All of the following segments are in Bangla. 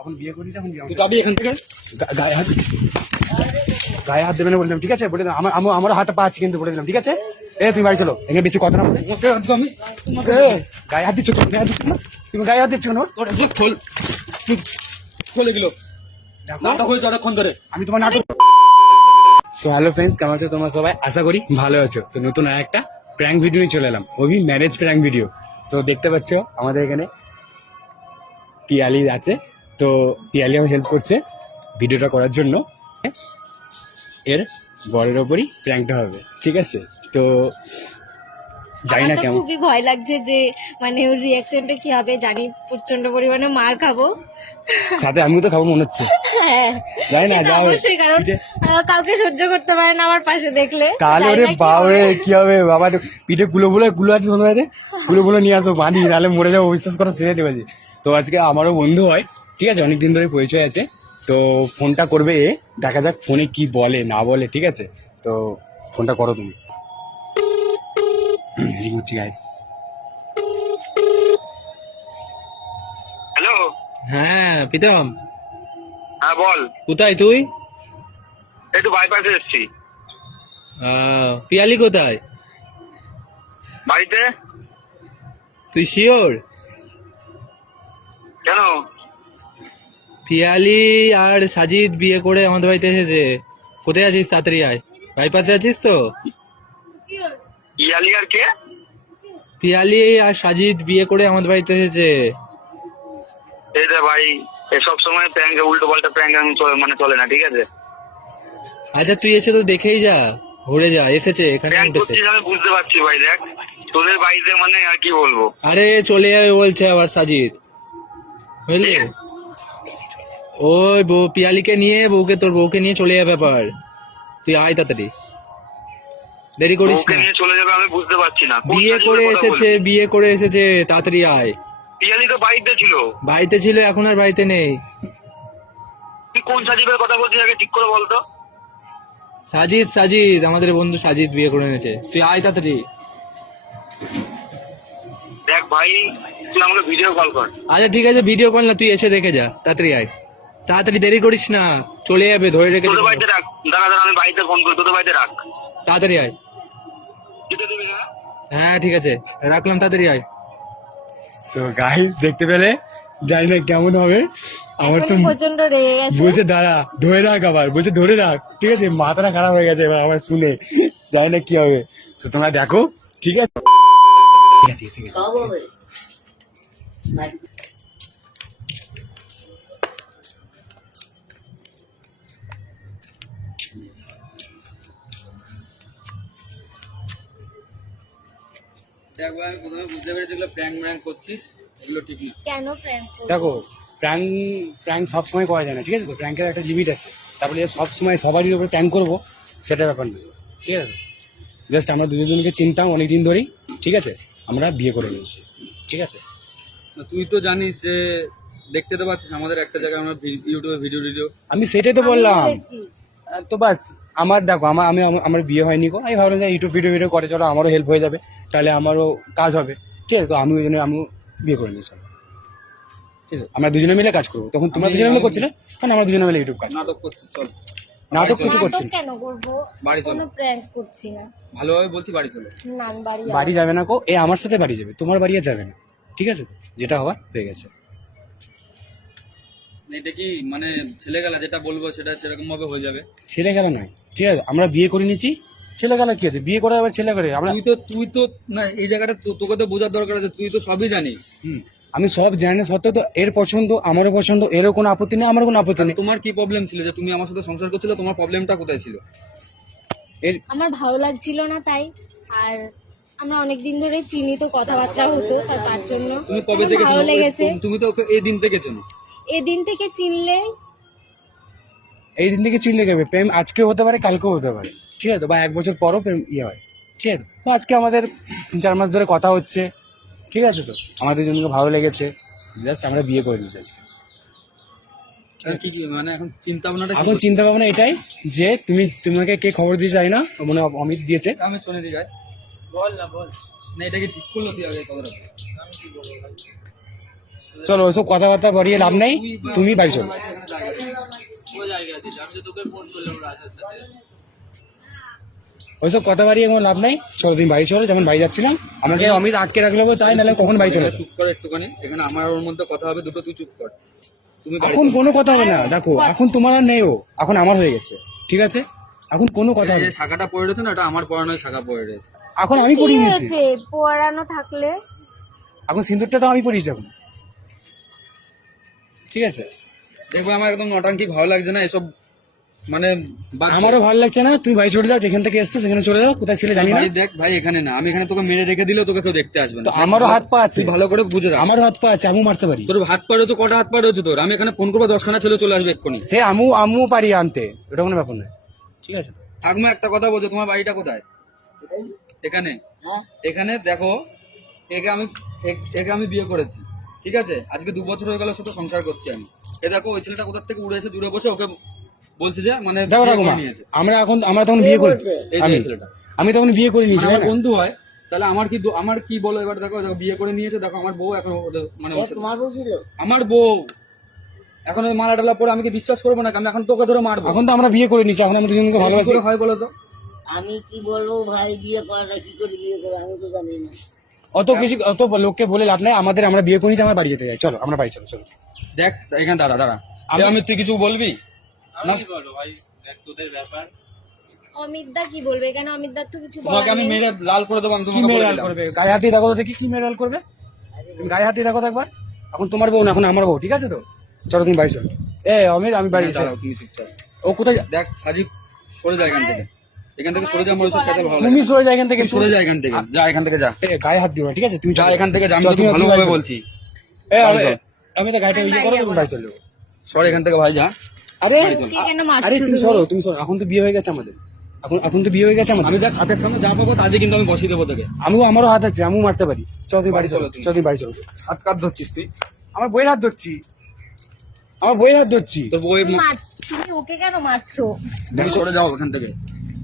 এখন বিয়ে করিস, এখন তুই যাবি এখান থেকে, গায়ে হাত দেবে না বললাম, ঠিক আছে? বলে আমার হাতে পা আছে কিন্তু, বলে দিলাম, ঠিক আছে? তুমি বাড়ি চলো, এখানে বেশি কথা না বলে। আমি গায়ে হাত দিচ্ছ, গায়ে হাত দিচ্ছ না, তুমি গায়ে হাত দিচ্ছ না, খোল এগুলো, নাটক হয়েছে অনেকক্ষণ ধরে, আমি তোমার নাটক। সো হ্যালো ফ্রেন্ডস, কেমন আছো তোমরা সবাই? আশা করি ভালো আছো। তো নতুন আর একটা প্র্যাঙ্ক ভিডিও নিয়ে চলে এলাম, ওই ম্যারেজ প্র্যাঙ্ক ভিডিও। তো দেখতে পাচ্ছ আমাদের এখানে পিয়ালি আছে, তো পিয়ালি আমার হেল্প করছে ভিডিওটা করার জন্য। এর বরের ওপরই প্র্যাঙ্কটা হবে, ঠিক আছে? তো জানি না কেমন, খুবই ভয় লাগছে যে মানে ওর রিঅ্যাকশনটা কি হবে, জানি প্রচন্ড পরিমাণে মার খাবো, সাথে আমিও তো খাবো মনে হচ্ছে। জানি না, যাও অবশ্যই, কারণ কাউকে সহ্য করতে পারে না আমার পাশে দেখলে। তাহলে ওরে বাবা কি হবে বাবা, পিঠে গুলো আছে তোমাদের, গুলো নিয়ে আসো বাঁধি, নাহলে মরে যাবো, বিশ্বাস করো, সিরিয়াসলি বলছি। তো আজকে আমারও বন্ধু হয়, ঠিক আছে, অনেকদিন ধরে পরিচয় আছে। তো ফোনটা করবে, দেখা যাক ফোনে কি বলে না বলে, ঠিক আছে? তো ফোনটা করো তুমি। হ্যালো। হ্যাঁ প্রীতম, হ্যাঁ বল। কোথায় তুই? একটু বাইপাসে এসেছি। পিয়ালি কোথায়? বাড়িতে। তুই শিওর? কেন? পিয়ালি আর সাজিদ বিয়ে করে আমাদের বাড়িতে এসেছে। কোথায় আছিস? তাড়াতাড়ি আয়। বাইপাসে আছিস তো? ইয়ালি আর কে? পিয়ালি আর সাজিদ বিয়ে করে আমাদের বাড়িতে এসেছে। এই রে ভাই, সব সময় প্র্যাঙ্ক, উল্টো পাল্টা প্র্যাঙ্ক মানে চলে না, ঠিক আছে? আচ্ছা তুই এসে তো দেখেই যা, ঘুরে যা। এসেছে এখানে প্র্যাঙ্ক উঠেছে। করছিস আমি বুঝতে পারছি ভাই, দেখ তোদের বাড়িতে মানে আর কি বলবো। আরে চলে যাবে বলছে আবার সাজিদ, বুঝলি? ওই বউ পিয়ালিকে নিয়ে, তোর বউকে নিয়ে চলে যাবে ব্যাপার। তুই আয় তাড়াতাড়ি, দেরি করিস ওকে না। নিয়ে চলে যাবে আমি বুঝতে পারছি না। কোন বিয়ে সাজিদের করে কথা এসেছে, বলছিস? বিয়ে করে এসেছে, তাড়াতাড়ি আয়। পিয়ালি তো বাড়িতে ছিল। বাড়িতে ছিল, এখন আর বাড়িতে নেই। তুই কোন সাজিদের কথা বলছিস আগে ঠিক করে বলতো। সাজিদ, আমাদের বন্ধু সাজিদ বিয়ে করে এনেছে। তুই আয় তাড়াতাড়ি। দেখ ভাই, তুই আমাকে ভিডিও কল কর। আচ্ছা ঠিক আছে, ভিডিও কল না, তুই এসে দেখে যা, তাড়াতাড়ি আয়। তাড়াতাড়ি, দেরি করিস না, চলে যাবে, ধরে রেখে তোদের বাড়িতে রাখ, দাঁড়া আমি বাড়িতে ফোন করি, তোদের বাড়িতে রাখ। তাড়াতাড়ি আয়। দিতে দিবি না? হ্যাঁ ঠিক আছে, রাখলাম, তাড়াতাড়ি আয়। সো গাইস, দেখতে পেলে, জানি না কেমন হবে। আমার তো প্রচন্ড রেগে গেছে, বলছে দাঁড়া, ধরে রাখ, আবার বলছে ধরে রাখ, ঠিক আছে? মাথাটা খারাপ হয়ে গেছে এবার আমার শুনে, জানি না কি হবে। তো তোমরা দেখো, ঠিক আছে? ঠিক আছে, ঠিক আছে। দেখো আমি প্রথমে বুঝতে পেরেছি এগুলো প্র্যাঙ্ক করছিস, এগুলো ঠিক নেই। কেন প্র্যাঙ্ক করব? দেখো, প্র্যাঙ্ক সবসময় করা যায় না, ঠিক আছে? তো প্র্যাঙ্কের একটা লিমিট আছে। তারপরে সবসময় সবারই উপরে প্র্যাঙ্ক করবো সেটা ব্যাপার না, ঠিক আছে? জাস্ট আমরা দুজনকে চিনতাম অনেকদিন ধরেই, ঠিক আছে? আমরা বিয়ে করে নিয়েছি, ঠিক আছে? তুই তো জানিস যে দেখতে তো পাচ্ছিস আমাদের একটা জায়গায় আমরা ইউটিউবে ভিডিও আমি সেটাই তো বললাম। আমিও দেখছি। তো বাস, আমার দেখো, আমার বিয়ে হয়নি গো, আমি ভাবলাম যে ইউটিউব ভিডিও করে চলো, আমারও হেল্প হয়ে যাবে, তাহলে আমারও কাজ হবে, ঠিক আছে? তো আমি ওই জন্য বিয়ে করে নিয়েছি, ঠিক আছে? আমরা দুজনে মিলে কাজ করবো। তখন তোমরা দুজনে মিলে করছিলে, কারণ আমরা দুজনে মিলে ইউটিউব কাজ করবো। নাটক করছিস, চল নাটক কিছু নাটক করছি না। কেন করব? বাড়ি চলো। কোনো প্র্যাঙ্ক করছি না। ভালোভাবে বলছি, বাড়ি চলো। না, আমি বাড়ি বাড়ি যাবে না গো, আমার সাথে বাড়ি যাবে, তোমার বাড়ি আর যাবে না, ঠিক আছে? তো যেটা হওয়ার হয়ে গেছে। এটা কি মানে ছেলে গেলা যেটা বলবো সেটা সেরকম ভাবে হয়ে যাবে? ছেলে গেলা নয়, ঠিক আছে? আমরা বিয়ে করে নিয়েছি, ছেলে গেলা কি আছে? বিয়ে করে আবার ছেলে করে আমরা। তুই তো না, এই জায়গাটা তোকে তো বোঝার দরকার আছে, তুই তো সবই জানিস। আমি সব জানি সত্ত্বেও তো এর পছন্দ, আমারও পছন্দ, এরও কোনো আপত্তি নেই, আমারও কোনো আপত্তি নেই। তোমার কি প্রবলেম ছিল যে তুমি আমার সাথে সংসার করছিলে? তোমার প্রবলেমটা কোথায় ছিল? আমার ভালো লাগছিল না তাই, আর আমরা অনেকদিন ধরে চিনি, তো কথাবার্তা হতো, তার জন্য তুমি কবে আমার থেকে ভালো লেগেছে। তুমি তো ওকে এই দিন থেকে চেনো। এদিন থেকে চিনলে এই দিন থেকে চিনলে গেবে, প্রেম আজকেও হতে পারে, কালকেও হতে পারে, ঠিক আছে? বা 1 বছর পরও প্রেম হয়, ঠিক আছে? তো আজকে আমাদের 3-4 মাস ধরে কথা হচ্ছে, ঠিক আছে? তো আমাদের জন্য ভালো লেগেছে, জাস্ট আমরা বিয়ে করে নিয়েছি আজকে। মানে এখন চিন্তা ভাবনাটা এখন চিন্তা ভাবনা এটাই যে তোমাকে কে খবর দিয়ে যায় না, মনে হয় অমিত দিয়েছে। আমি শুনে দিই গাই, বল না এটা কি ঠিক করলো? তুই আগে কথাটা বল। আমি কি বলবো ভাই? চলো ওসব কথাবার্তা বাড়িয়ে লাভ নেই, তুমি বাড়ি চলো। ওইসব কথা বাড়িয়ে কোনো লাভ নাই, চলো তুমি বাড়ি চলো। যেমন বাড়ি যাচ্ছিলাম আমাকে অমিত আটকে রাখলো তাই, নাহলে কখন বাড়ি চলে চুপ কর একটুখানি, এখানে আমার ওর মধ্যে কথা হবে দুটো, তুই চুপ কর। তুমি বাড়ি এখন চলো। কোনো কথা হবে না। দেখো এখন তোমার আর নেই, ও এখন আমার হয়ে গেছে, ঠিক আছে? এখন কোনো কথা এই হবে যে না। শাখাটা পড়ে রয়েছে না, এটা আমার পড়ানোর শাখা পড়ে রয়েছে। এখন আমি কি পড়িয়ে নিয়েছি, হয়েছে পড়ানো থাকলে? এখন সিঁদুরটা তো আমি পড়িয়েছি এখন, ঠিক আছে? দেখবে আমার একদম নটাঙ্কি ভালো লাগছে না এসব, মানে বাদ দে। আমারও ভালো লাগছে না, তুমি বাড়ি চলে যাও, যেখান থেকে এসছো সেখানে চলে যাও। কোথায় ছেলে জানি না, ভাই দেখ ভাই, এখানে না, আমি এখানে তোকে মেরে রেখে দিলেও তোকে কেউ দেখতে আসবে না। তো আমারও হাত পা আছে, তুই ভালো করে বুঝে রাখ। আমারও হাত পা আছে, আমিও মারতে পারি। তোর হাত পা রয়েছে, কটা হাত পা রয়েছে তোর? আমি এখানে ফোন করবো 10খানা ছেলে চলে আসবে এক্ষুনি। সে আমিও পারি আনতে, ওটা কোনো ব্যাপার নয়, ঠিক আছে? ঠাকুমা একটা কথা বলছো, তোমার বাড়িটা কোথায়? এখানে। এখানে দেখো, একে আমি বিয়ে করেছি, ঠিক আছে? আজকে 2 বছর হয়ে গেল সাথে সংসার করছি আমি। এ দেখো ওই ছেলেটা কোথা থেকে উড়ে এসে দূরে বসে ওকে বলছে যে মানে দেখো বিয়ে ঠাকুমা, করে নিয়েছে। আমরা তখন বিয়ে করি, এই যে আমি এই ছেলেটা আমি তখন বিয়ে করে নিয়েছি, মানে তাই আমার না? বন্ধু হয়, তাহলে আমার কি বলো এবার? দেখো দেখো বিয়ে করে নিয়েছে, দেখো আমার বউ এখন ওদের মানে ওর সাথে- আমার বউ এখন ওই মালা টালা পরে আমি কি বিশ্বাস করবো না? আমি এখন তোকে ধরে মারবো। এখন তো আমরা বিয়ে করে নিয়েছি, এখন আমরা দুজনকে কি ভালোবাসি। করে হয় বলো তো? আমি কি বলবো ভাই, বিয়ে করাটা কি করে বিয়ে করে আমি তো জানি না। অত লোককে বলে লাভ নাই, আমরা বিয়ে করে নিয়েছি, আমার বাড়ি যেতে যাই। চলো আমরা বাড়ি চলো। দেখ এখানে দাঁড়া, আমি তুই কিছু বলবি না? অমিতদা কি বলবে? কেন অমিতদার তো কিছু তোমাকে বলার আমি নেই। মেরে লাল করে দেবো, আমি কি তোমাকে বলে মেরাল দিলাম। করবে? গায়ে হাতে দেখো তো দেখি, কি মেরাল করবে? তুমি গায়ে হাতে দেখো তো একবার। এখন তোমার বউ না, এখন আমার বউ, ঠিক আছে তো? চলো তুমি বাড়ি চলো। অমিত আমি বাড়ি দাঁড়াও, তুমি চুপচাপ। ও কোথায়? দেখ সাজিব, সরে যা এখান থেকে, এখান থেকে সরে যা, আমার ওসব খেতে ভালো লাগে তুমি না। সরে যাও এখান থেকে, তুই সরে যা এখান থেকে, যা এখান থেকে যা, গায়ে হাত দিও না, ঠিক আছে? তুমি যা চলো। এখান থেকে যা, আমি চলো, তোকে তুমি ভালোভাবে বাড়ি চলো। বলছি। আমি তো গাড়িটা ইয়ে করো, তুমি বাড়ি চলো। সর এখান থেকে ভাই, যা। আরে তুই কেন মারছিস আরে তুমি তুমি? সরো। এখন তো বিয়ে হয়ে গেছে আমাদের, এখন তো বিয়ে হয়ে গেছে আমাদের। আমি দেখ হাতের সামনে যা পাবো তাদের কিন্তু আমি বসিয়ে দেবো তোকে। আমারও হাত আছে, আমিও মারতে পারি। চলো তুমি বাড়ি চলো, চলো তুমি। চলো তুমি বাড়ি চলো। হাত কাট ধরছিস তুই? আমার বইয়ের হাত ধরছি, তোর বই তুমি ওকে কেন মারছো? তুমি সরে যাও এখান থেকে।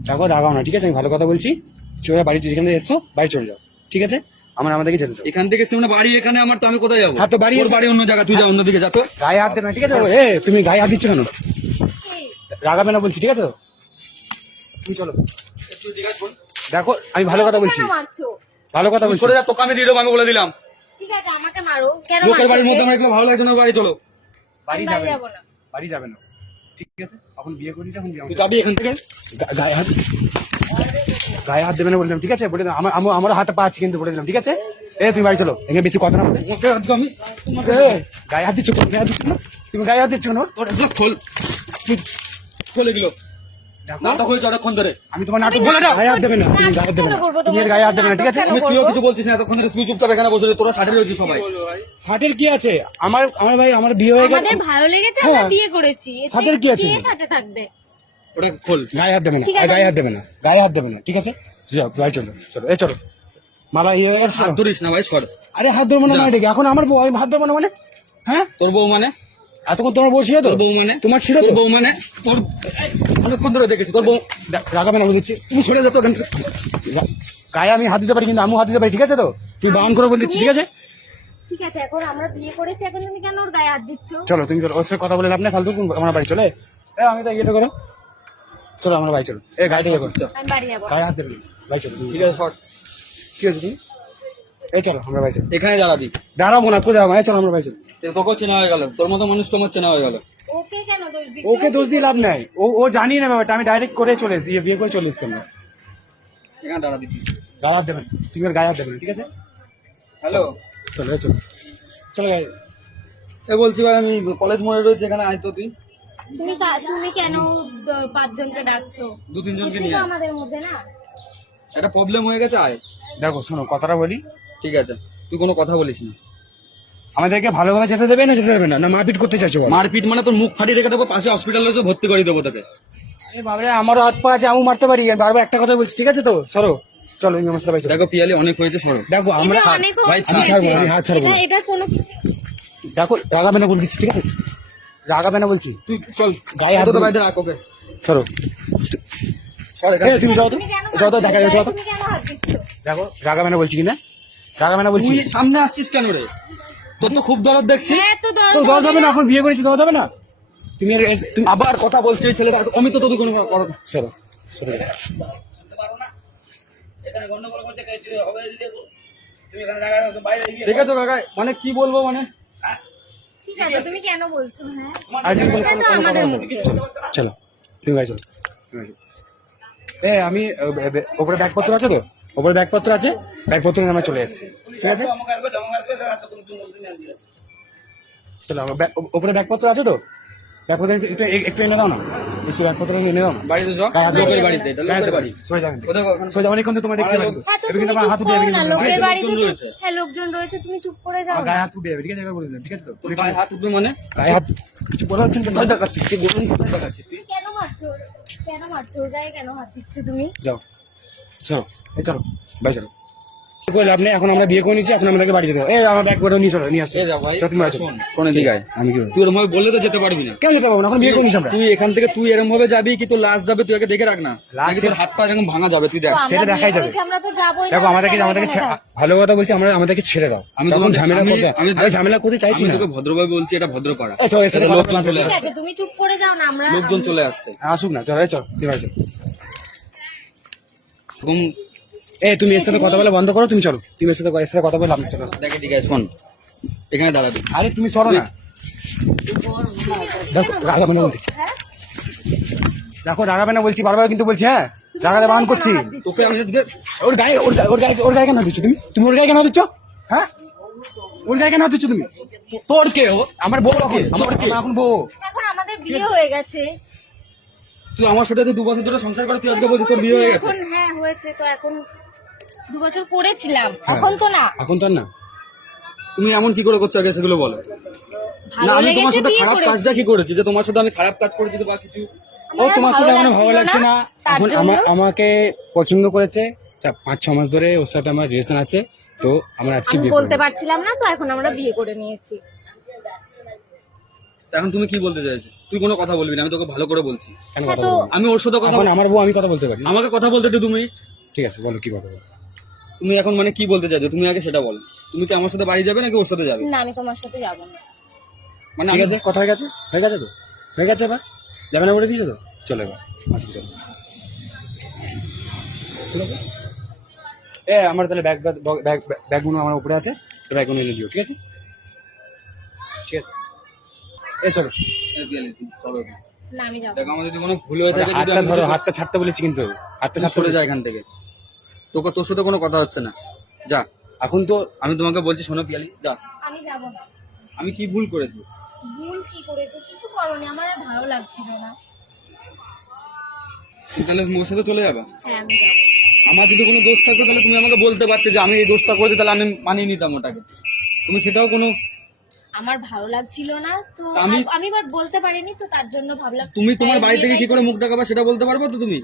দেখো রাগাও না, ঠিক আছে? আমি ভালো কথা বলছি, চলে বাড়ি, যেখানে এসছো বাড়ি চলে যাও, ঠিক আছে? আমাদেরকে যেতে দাও। এখান থেকে সামনে বাড়ি এখানে আমার, তো আমি কোথায় যাবো? হ্যাঁ, তো বাড়ি তোর এসে- বাড়ি অন্য জায়গা, তুই যা অন্যদিকে যা তো। গায়ে হাত দেবে না, ঠিক আছে? তুমি গায়ে হাত দিচ্ছ কেন? এই, রাগাবে না বলছি, ঠিক আছে তো? তুমি চলো। তুই জিজ্ঞাসা কর। দেখো আমি ভালো কথা বলছি, কেন মারছো? ভালো কথা তুই বলছি। সরে যা, তোকে আমি দিয়ে দেবো, আমি বলে দিলাম। ঠিক আছে আমাকে মারো, কেন লোকের মারছো? বাড়ির মধ্যে আমার এগুলো ভালো লাগছে না, বাড়ি চলো। বাড়ি আমি যাবে না, যাবো না। বাড়ি যাবে না, ঠিক আছে? এখন বিয়ে করেছি, এখন তুই যাবি এখান থেকে। গায়ে হাত দেবে না বললাম, ঠিক আছে? বলে দিলাম, আমার হাতে পা আছে কিন্তু, বলে দিলাম, ঠিক আছে? তুমি বাড়ি চলো, এখানে বেশি কথা না বলে। তোমাকে আজকে আমি গায়ে হাত দিচ্ছ, গায়ে হাত দিচ্ছ না? তুমি গায়ে হাত দিচ্ছ না? তোর এগুলো খোল, খোল এগুলো। দেখো, নাটক হয়েছে অনেকক্ষণ ধরে। আমি তোমার নাটক বলে দাও, গায়ে হাত দেবে না, তুমি গায়ে হাত দেবে না, তুমি এর গায়ে হাত দেবে না, ঠিক আছে? আমি তুইও কিছু বলছিস না এতক্ষণ ধরে, তুই চুপচাপ এখানে বসে তোরা সাথে রয়েছিস সবাই। ষাটের কি আছে? আমার ভাই, আমার বিয়ে হয়ে গেছে, আমাদের ভালো লেগেছে, আমরা হ্যাঁ। বিয়ে করেছি। এতে সাথের কি আছে? কে সাথে থাকবে? ওটা খোল। গায়ে হাত দেবে না, ঠিক আছে। গায়ে হাত দেবে না, গায়ে হাত দেবে না, ঠিক আছে? যাও বাড়ি চলো, চলো চলো। মালা হাত ধরিস না ভাই, সর। আরে হাত দেবো না যা। মানে ডেকে, এখন আমার বউ, আমি হাত দেবো না মানে? হ্যাঁ, তোর বউ মানে? এতক্ষণ তোমার বউ ছিল তো? তোর বউ মানে? তোমার ছিল তোর তো? বউ মানে? তোর অনেকক্ষণ ধরে দেখেছি তোর বউ। রাগাবে না বলেছি, তুমি সরে যা তো এখান থেকে। গায়ে আমি হাত দিতে পারি, কিন্তু আমিও হাত দিতে পারি, ঠিক আছে তো? তুই বারণ করে বলে দিচ্ছি, ঠিক আছে? ঠিক আছে, এখন আমরা বিয়ে করেছি, এখন তুমি কেন ওর গায়ে হাত দিচ্ছ? চলো তুমি চলো, ওর সাথে কথা বলে লাভ নেই, ফালতু আমার বাড়ি চলে। আমি তো ইয়েটা করো, চলো আমরা বাড়ি চলো। গাড়িটা ইয়ে করো, আমি বাড়ি যাবো। গায়ে হাত দেবে না, বাড়ি চলো। ঠিক আছে সর। কি আছে তুমি? চলো আমরা বাড়ি চলো। এখানে দাঁড়াবি। দাঁড়াবো না, কোথাও যাবো না, চলো আমরা বাড়ি চলো। তোকেও চেনা হয়ে গেল, তোর মতো মানুষ তোমার চেনা হয়ে গেল। ওকে কেন দোষ দিচ্ছ? ওকে দোষ দিয়ে লাভ নাই, ও জানি না ব্যাপারটা, আমি ডাইরেক্ট করে চলে এসেছি, বিয়ে করে চলে এসেছি আমরা। এখানে দাঁড়াবি। গায়ে হাত দেবেন, তুমি আর গায়ে হাত দেবেন, ঠিক আছে? হ্যালো, চলো চলো চলো গায়ে। এ বলছি ভাই, আমি কলেজ মোড়ে রয়েছে, এখানে আয় তো তুই। তুমি কেন 5 জনকে ডাকছো? 2-3 জনকে কিছু নিয়ে তো আয়। আমাদের মধ্যে না। একটা প্রবলেম হয়ে গেছে, আয়। দেখো শোনো, কথাটা বলি, ঠিক আছে, তুই কোনো কথা বলিস না। আমাদেরকে ভালোভাবে যেতে দেবে না, যেতে দেবে না, না মারপিট করতে চাইছো? বলো। মারপিট মানে তোর মুখ ফাটিয়ে রেখে দেবো, পাশে হসপিটালে এসে ভর্তি করে দেবো তোকে। আরে বাবারে, আমারও হাত পা আছে, আমিও মারতে পারি, আমি বারবার একটা কথা বলছি, ঠিক আছে তো? সরো, চলো এই ব্যবস্থা পাই। দেখো পিয়ালি অনেক হয়েছে, সরো। দেখো আমরা এটা অনেক ভাই, আমি হয়েছে। ছাড়বো, আমি হাত ছাড়বো না। এটা কোনো কিছু। দেখো রাগাবে না বলে দিচ্ছি, ঠিক আছে? রাগাবে না বলছি, তুই চল, গায়ে হাত তো দিবি। বাইরে রাখ ওকে। সরো। সর এখানে। তুমি যাও তো, তুমি কেন যাও তো, মারছো? দেখা যাও তো। তুমি কেন হাত দিচ্ছ? দেখো রাগাবে না বলছি কিনা, রাগাবে না বলছি। তুই সামনে আসছিস কেন রে? তোর তো খুব দরদ দেখছি। হ্যাঁ তো তো দেওয়া যাবে না, এখন বিয়ে করেছি, দেওয়া যাবে না? তুমি তুমি আবার কথা বলছি এই ছেলেটা, আমি তো তোদের কোনো কথা। সরো সরো। ঠিক আছে কাকা, মানে কি বলবো, মানে ঠিক আছে, তুমি কেন বলছো? হ্যাঁ আর কিছু এটা তো আমাদের মধ্যে। চলো তুমি বাড়ি চলো, তুমি বাড়ি চলো। আমি ওপরে ব্যাগপত্র আছে তো, ওপরে ব্যাগপত্র আছে, ব্যাগপত্র নিয়ে আমরা চলে এসেছি, ঠিক আছে? চলো আমার ওপরে ব্যাগপত্র আছে তো, ব্যাগপত্র একটু একটু এনে দাও না, একটু ব্যাগপত্র এনে দাও না। বাড়িতে যাও, লোকের বাড়িতে, এটা লোকের বাড়ি। সরে যাবেন, কোথাও ওখানে- সরে যাবেন, অনেকক্ষণ তো তোমার দেখছি আরে বাড়ি। হ্যাঁ তো এবার তুমি কিন্তু আমার হাত চুপ উঠে যাবে, করো না, কিন্তু লোকের বাড়িতে বাড়িতে লোকজন তো- রয়েছে। হ্যাঁ লোকজন রয়েছে, তুমি চুপ করে যাও আমার না। গায়ে হাত উঠে যাবে, ঠিক আছে? একবার বলে দিলাম, ঠিক আছে তো? তোর গায়ে হাত উঠবে মানে? গায়ে হাত কিছু বলা হচ্ছে না, ভয় দেখাচ্ছি, কি বলুন, ভয় দেখাচ্ছি। তুই কেন মারছো? কেন মারছো? ওর গায়ে কেন হাত দিচ্ছ তুমি? যাও, চলো, এই চলো, বাই চলো। কইলে আপনি এখন আমরা বিয়ে করে নিয়েছি, এখন আমাদেরকে বাড়ি যেতে হবে। এই আমার ব্যাগ নিয়ে চলো, নিয়ে আসো। এ যা ভাই, চলো, তুমি বাড়ি চলো। শোন, শোন এদিকে আয়। আমি কি বলবো? তুই এরকম ভাবে বললে তো যেতে পারবি না। কেন যেতে পারবো না? এখন বিয়ে করে নিয়েছি আমরা। তুই এখান থেকে তুই এরকম ভাবে যাবি কি তোর লাশ যাবে, তুই আগে দেখে রাখ না, লাশ নাকি তোর হাত পা এরকম ভাঙা যাবে, তুই দেখ। তো আমরা সেটা বিয়ে দেখাই যাবে। করেছি, আমরা তো যাবোই। দেখো আমাদেরকে কেন আমাদেরকে এখানে থাক? ভালো কথা বলছি, আমরা আমাদেরকে ছেড়ে দাও। আমি তখন তোমাকে- ঝামেলা আমি- করতে, আমি- আমি ঝামেলা করতে চাইছি আমি না। তোকে ভদ্রভাবে বলছি, এটা ভদ্র পাড়া। এই চলো, এর সাথে লোকজন কথা চলে বলা- ঠিক আসছে, আছে, তুমি চুপ করে যাও না, আমরা লোকজন চলে আসছে। আসুক না, চলো, এই চলো, তুমি বাড়ি চলো। এরকম তুমি এর সাথে কথা বলে বন্ধ করো, তুমি চলো, তুমি এর সাথে কথা বলে আপনি চলো। দেখে ঠিক আছে, শোন এখানে দাঁড়াবি। আরে তুমি সরো না, দেখো রাগাবে না বলছি, হ্যাঁ? দেখো রাগাবে না বলছি, বারবার কিন্তু বলছি, হ্যাঁ রাগাতে বারণ করছি। তোকে আমি আজকে ওর গায়ে ওর গায়ে কেন হাত দিচ্ছ তুমি? তুমি ওর গায়ে কেন হাত দিচ্ছ? হ্যাঁ, ওর গায়ে কেন হাত দিচ্ছ তুমি? তোর কে ও? আমার বউ, আমার এখন বউ। এখন আমাদের বিয়ে হয়ে গেছে। তুই আমার সাথে তো 2 বছর ধরে সংসার করে, তুই আজকে বলছিস তোর বিয়ে হয়ে গেছে। এখন হ্যাঁ হয়েছে তো, এখন 2 বছর করেছিলাম, এখন তো না। এখন তো আর না। তুমি এমন কি করে করছো আগে সেগুলো বলো। না ভালো আমি তোমার লেগেছে সাথে বিয়ে খারাপ করেছি। কাজটা কি করেছি যে তোমার সাথে আমি খারাপ কাজ করেছি বা কিছু? ও তোমার সাথে আমার ভালো লাগছিল লাগছে না, তার এখন জন্য? আমাকে পছন্দ করেছে, 5-6 মাস ধরে ওর সাথে আমার রিলেশন আছে, তো আমার আজকে আমি বিয়ে বলতে করবো। পারছিলাম না, তো এখন আমরা বিয়ে করে নিয়েছি। এখন তুমি কি বলতে চাইছো? তুই কোনো কথা বলবি না, আমি তোকে ভালো করে বলছি। কেন হ্যাঁ কথা তো বলবো? আমি ওর সাথে কথা এখন আমার বউ, আমি কথা বলতে পারি। আমাকে কথা বলতে দে 2 মিনিট। ঠিক আছে, বলো কি কথা বলো। তুমি এখন মানে কি বলতে চাইছো তুমি আগে সেটা বলো। তুমি কি আমার সাথে বাড়ি যাবে নাকি ওর সাথে যাবে? না আমি তোমার সাথে যাবো না। মানে ঠিক আমি- আছে, কথা হয়ে গেছে, হয়ে গেছে তো, হয়ে গেছে, এবার যাবে না বলে দিয়েছো তো, চলো এবার আসো, চলো। ঠিক আছে? আমার তাহলে ব্যাগগুলো আমার উপরে আছে, তো ব্যাগগুলো এনে দিও, ঠিক আছে? ঠিক আছে, চলো। এই পিয়ালি, তুই চলো। না আমি যাবো দেখ না। আমার যদি কোনো ভুল হয়ে থাকে, যদি হাতটা আমি ধরো, কিছু- হাতটা ছাড়তে বলেছি কিন্তু, হাতটা তুই ছাড়তে সরে বলেছি। যা এখান থেকে, তোর সাথে কোনো কথা হচ্ছে না, যা। এখন তো আমি তোমাকে বলছি শোনো পিয়ালি, যা। আমি যাবো না। আমি কি ভুল করেছি? ভুল কি করেছো? কিছু করোনি, আমার আর ভালো লাগছিল না। তুমি তাহলে ওর সাথে চলে যাবে? হ্যাঁ আমি যাবো। আমার যদি কোনো দোষ থাকতো তাহলে তুমি আমাকে বলতে পারতে যে আমি এই দোষটা করেছি, তাহলে আমি মানিয়ে নিতাম ওটাকে। তুমি সেটাও কোনো, আমার ভালো লাগছিল না তো, আমি- আমি এবার বলতে পারিনি, তো তার জন্য ভাবলাম তুমি তোমার হ্যাঁ, বাড়ি থেকে কি বিয়েটাই করে মুখ দেখাবা সেটা বলতে পারবে তো তুমি?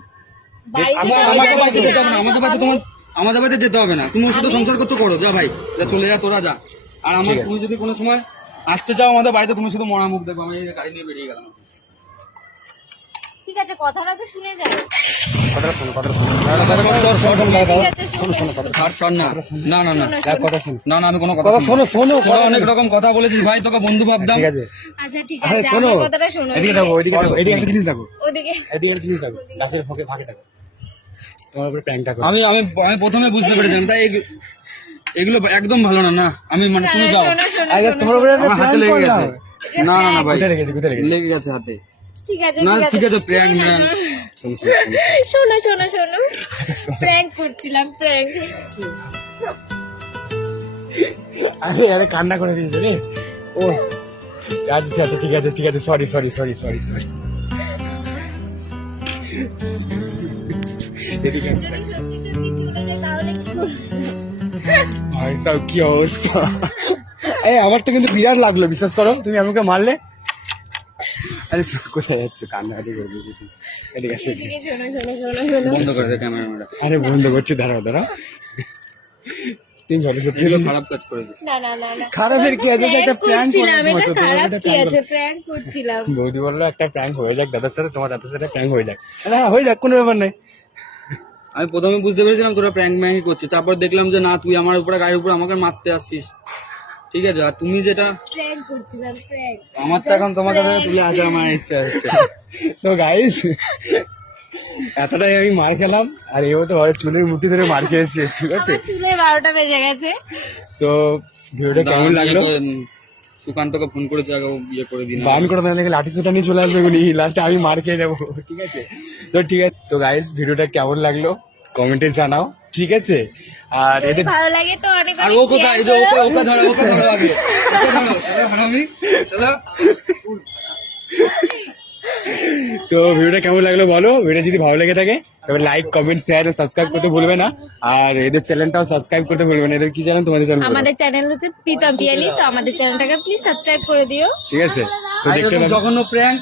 বাড়ি থেকে আমাকে আমি বাড়িতে যাচ্ছি যেতে হবে না, না, আমাদের বাড়িতে তোমার, আমাদের বাড়িতে যেতে হবে না। তুমি ওর সাথে আমি- সংসার করছো, করো, যা ভাই, যা চলে যা, তোরা যা। আর আমার, ঠিক আছে। তুমি যদি কোনো সময় আসতে চাও আমাদের বাড়িতে, তুমি শুধু মরা মুখ দেখবো। আমি এই গাড়ি নিয়ে বেরিয়ে গেলাম। ঠিক আছে, কথাটা তো শুনে যাও। কথাটা শোনো, কথাটা শোনো, ঠিক আছে, শোনো, শুনে কথাটা ছাড়, ছাড় না, না না না, যাও, কথা শোনো, না না, আমি কোনো কথা কথা শুনবো শোনো, না। শোনো, তোরা কথা অনেক শোনো। রকম কথা বলেছিস ভাই, তোকে বন্ধু ভাবতাম। ঠিক আছে, আচ্ছা ঠিক আরে আছে, শোনো, আমার কথাটা শোনো। এদিকে দেখো, ওইদিকে দেখো, এদিকে একটা জিনিস দেখো, ওদিকে এদিকে একটা জিনিস দেখো, গাছের ফাঁকে ফাঁকে দেখো, তোমার উপরে প্র্যাঙ্কটা করো। আমি আমি আমি প্রথমে বুঝতে পেরেছিলাম, তাই এগুলো একদম ভালো না। না আমি মানে, তুমি যাও। শোনো শোনো আরে শোনো, তোমার উপরে একটা আমার হাতে prank লেগে করলাম। গেছে। না না না ভাই, কোথায় রেখেছি, কোথায় রেখেছি? লেগে গেছে হাতে। ঠিক আছে না ঠিক আছে, প্র্যাঙ্ক না, ম্যান। না। শোনো, শোনো, শোনো। শোনো শোনো শোনো, প্র্যাঙ্ক করছিলাম, প্র্যাঙ্ক। আরে কান্না করে দিয়েছে রে ও। আচ্ছা আচ্ছা, ঠিক আছে, ঠিক আছে, sorry sorry sorry sorry sorry. এদিকে যদি সত্যি সত্যি চলে যায় তাহলে কি করবো? ভাই সব কি অবস্থা। আমার তো কিন্তু বিরাট লাগলো, বিশ্বাস করো, তুমি আমাকে মারলে। আরে কোথায় যাচ্ছে, কান্নাকাটি করবি তুই? এদিকে আসো, এদিকে। এদিকে শোনো শোনো শোনো শোনো। বন্ধ করে দে ক্যামেরাটা। আরে বন্ধ করছি, দাঁড়াও দাঁড়াও। তুমি ভালো সত্যি এগুলো খারাপ কাজ করেছিস। না না না না, খারাপের কি আছে, একটা prank করছিলাম, করলাম তোমার এটা সাথে, খারাপ একটা কি prank আছে, প্র্যাঙ্ক করছিলাম। বৌদি বললো একটা প্র্যাঙ্ক হয়ে যাক দাদার সাথে, তোমার দাদার সাথে প্র্যাঙ্ক হয়ে যাক। না হয়ে যাক, কোনো ব্যাপার নেই। আমি প্রথমে বুঝতে পেরেছিলাম তোরা প্র্যাঙ্ক ম্যাঙ্ক করছিস, তারপর দেখলাম যে না, তুই আমার উপরে, গাড়ির উপরে আমাকে মারতে আসছিস। ঠিক আছে, আর তুমি যেটা প্র্যাঙ্ক করছিলাম প্র্যাঙ্ক। আমার তো এখন তোমার কাছে তুলে আসা আমার ইচ্ছা হচ্ছে। তো গাইস এতটাই আমি মার খেলাম, আর এও তো ঘরের চুলের মুঠি ধরে মার খেয়েছে, ঠিক আছে? আমার চুলে 12টা বেজে গেছে। তো ভিডিওটা কেমন লাগলো? সুকান্তকে ফোন করেছে আগে, ও বিয়ে করে দিন। বান করে দেওয়া লাঠি চোটা নিয়ে চলে আসবে উনি, লাস্টে আমি মার খেয়ে যাবো, ঠিক আছে? তো ঠিক আছে, তো গাইস ভিডিওটা কেমন লাগলো কমেন্টে জানাও, ঠিক আছে? আর যদি এদের ভালো লাগে তো অনেক আর ও কোথায়? এই যে ওকে ধরো, ওকে ধরো আগে, ওকে ধরো, চলো, হারামি, চলো। তো ভিডিওটা কেমন লাগলো বলো, ভিডিও যদি ভালো লেগে থাকে তবে লাইক কমেন্ট শেয়ার সাবস্ক্রাইব করতে ভুলবে না, আর এদের চ্যানেলটাও সাবস্ক্রাইব করতে ভুলবে না। এদের কি চ্যানেল? তোমাদের চ্যানেল, আমাদের চ্যানেল হচ্ছে প্রীতম পিয়ালি, তো আমাদের চ্যানেলটাকে প্লিজ সাবস্ক্রাইব করে দিও। ঠিক আছে? তো আর দেখতে এরকম পাবে জঘন্য প্র্যাঙ্ক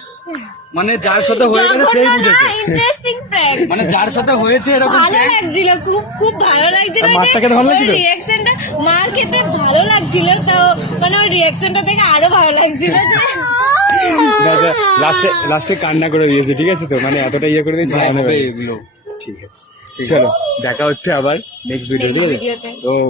মানে যার সাথে হয়ে গেছে সেই বুঝেছে, ইন্টারেস্টিং প্র্যাঙ্ক। মানে যার সাথে হয়েছে এরকম ভালো prank, লাগছিল, খুব খুব ভালো লাগছিল। আর মারটা খেতে ভালো লাগছিল? রিঅ্যাকশনটা মার খেতে ভালো লাগছিল, তো মানে ওর রিঅ্যাকশনটা দেখে আরো ভালো লাগছিল যে লাস্টে কান্না করে দিয়েছে, ঠিক আছে? তো মানে এতটা ইয়ে করে দিয়েছে, হবে এগুলো। ঠিক আছে, চলো দেখা হচ্ছে আবার নেক্সট ভিডিও, ঠিক আছে? ভিডিওতে। তো